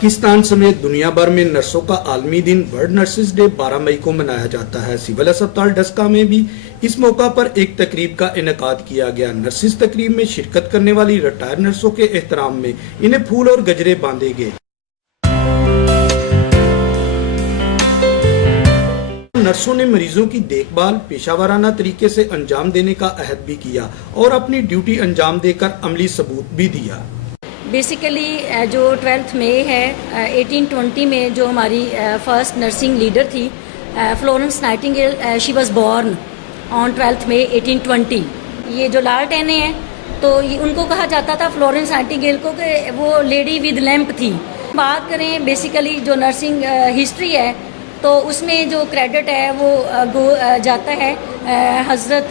पाकिस्तान समेत दुनिया भर में नर्सों का आलमी दिन वर्ल्ड नर्सेज डे 12 मई को मनाया जाता है। सिविल अस्पताल डस्का में भी इस मौका पर एक तकरीब का इनेकाद किया गया। नर्सेज तकरीब में शिरकत करने वाली रिटायर नर्सों के एहतराम में इन्हें फूल और गजरे बांधे गए। नर्सों ने मरीजों की देखभाल पेशावराना तरीके से अंजाम देने का अहद भी किया और अपनी ड्यूटी अंजाम देकर अमली सबूत भी दिया। बेसिकली जो 12th मई है 1820 में जो हमारी फर्स्ट नर्सिंग लीडर थी Florence Nightingale, she was born on 12th May 1820। ये जो लालटेनें हैं तो उनको कहा जाता था फ्लोरेंस नाइटिंगेल को कि वो लेडी विद लैंप थी। बात करें बेसिकली जो नर्सिंग हिस्ट्री है तो उसमें जो क्रेडिट है वो जाता है हज़रत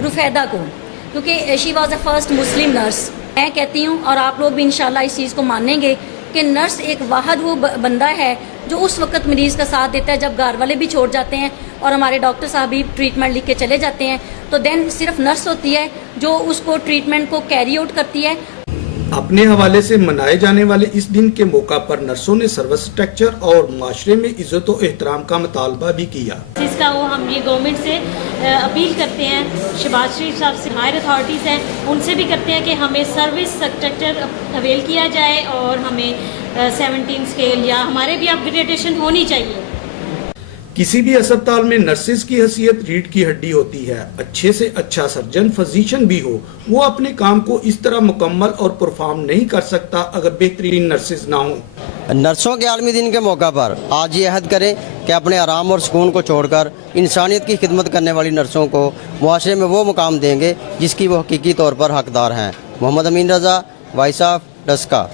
रुफैदा को, क्योंकि she was the first Muslim nurse. मैं कहती हूँ और आप लोग भी इंशाल्लाह इस चीज़ को मानेंगे कि नर्स एक वाहद वो बंदा है जो उस वक्त मरीज़ का साथ देता है जब घर वाले भी छोड़ जाते हैं और हमारे डॉक्टर साहब भी ट्रीटमेंट लिख के चले जाते हैं, तो देन सिर्फ नर्स होती है जो उसको ट्रीटमेंट को कैरी आउट करती है। अपने हवाले से मनाए जाने वाले इस दिन के मौका पर नर्सों ने सर्विस स्ट्रक्चर और माशरे में इज्जत और एहतराम का मुतालबा भी किया। इसका वो हम ये गवर्नमेंट से अपील करते हैं, शहबाज शरीफ साहब से, हायर अथॉरिटीज़ हैं उनसे भी करते हैं कि हमें सर्विस स्ट्रक्चर अवेल किया जाए और हमें 17 स्केल या हमारे भी अपग्रेडेशन होनी चाहिए। किसी भी अस्पताल में नर्सेज की हैसियत रीढ़ की हड्डी होती है। अच्छे से अच्छा सर्जन फिजिशियन भी हो, वो अपने काम को इस तरह मुकम्मल और परफॉर्म नहीं कर सकता अगर बेहतरीन नर्सेज ना हो। नर्सों के आलमी दिन के मौका पर आज ये अहद करें कि अपने आराम और सुकून को छोड़कर इंसानियत की खिदमत करने वाली नर्सों को मुआशरे में वो मुकाम देंगे जिसकी वो हकीकी तौर पर हकदार हैं। मोहम्मद अमीन रजा, वॉइस ऑफ डस्का।